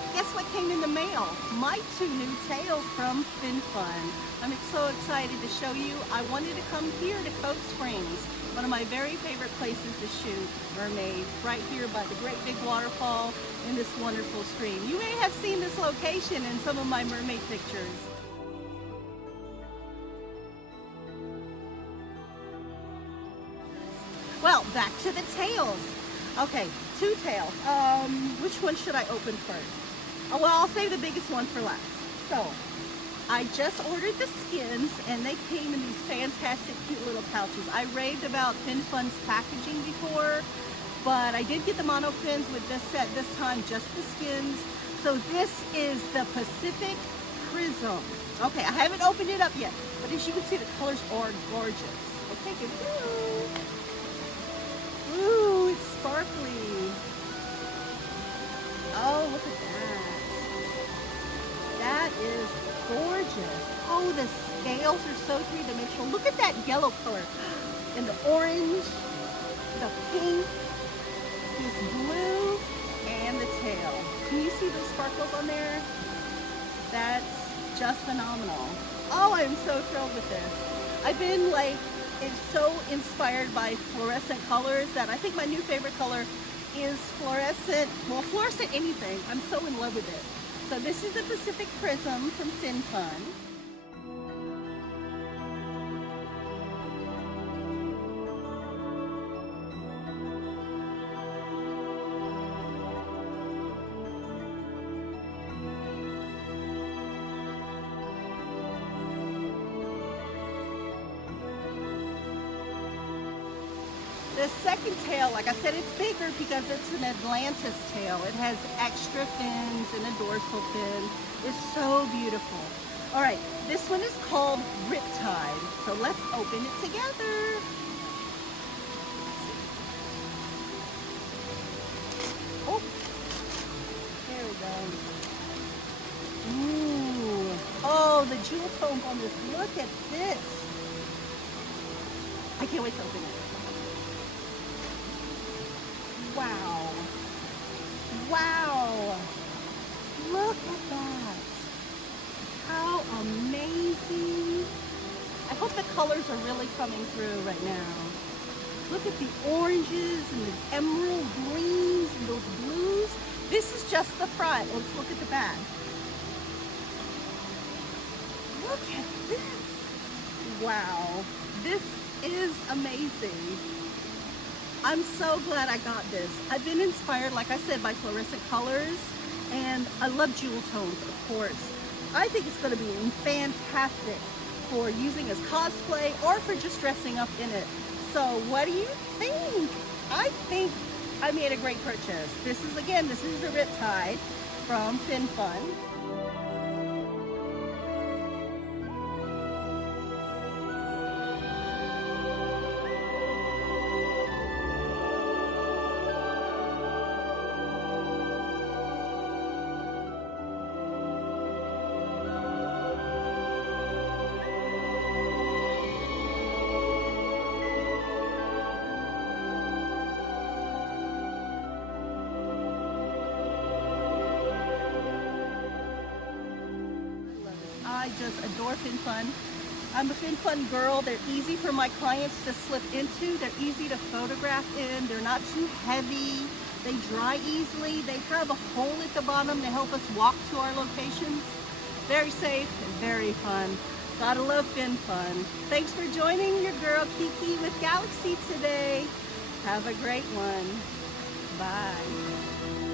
what? Guess what came in the mail? My 2 new tails from Finfun. I'm so excited to show you. I wanted to come here to Cove Springs, one of my very favorite places to shoot mermaids, right here by the great big waterfall in this wonderful stream. You may have seen this location in some of my mermaid pictures. Well, back to the tails. Okay, 2 tails. Which one should I open first? Oh, well, I'll save the biggest one for last. So, I just ordered the skins, and they came in these fantastic, cute little pouches. I raved about Finfun's packaging before, but I did get the monofins with this set this time, just the skins. So this is the Pacific Prism. Okay, I haven't opened it up yet, but as you can see, the colors are gorgeous. Okay, good. Ooh, it's sparkly. Oh, look at that. That is gorgeous. Oh, the scales are so three-dimensional. Look at that yellow color. And the orange, the pink, this blue, and the tail. Can you see those sparkles on there? That's just phenomenal. Oh, I'm so thrilled with this. I've been like, it's so inspired by fluorescent colors that I think my new favorite color is fluorescent, well, fluorescent anything. I'm so in love with it. So this is the Pacific Prism from Finfun. The second tail, like I said, it's bigger because it's an Atlantis tail. It has extra fins and a dorsal fin. It's so beautiful. All right, this one is called Riptide. So let's open it together. Oh, there we go. Ooh, oh, the jewel tones on this. Look at this. I can't wait to open it. Wow. Wow. Look at that. How amazing. I hope the colors are really coming through right now. Look at the oranges and the emerald greens and those blues. This is just the front. Let's look at the back. Look at this. Wow. This is amazing. I'm so glad I got this. I've been inspired, like I said, by fluorescent colors, and I love jewel tones, of course. I think it's going to be fantastic for using as cosplay or for just dressing up in it. So what do you think? I think I made a great purchase. This is the Riptide from Finfun. I just adore Finfun. I'm a Finfun girl. They're easy for my clients to slip into. They're easy to photograph in. They're not too heavy. They dry easily. They have a hole at the bottom to help us walk to our locations. Very safe and very fun. Gotta love Finfun. Thanks for joining your girl Kiki with Galaxy today. Have a great one. Bye.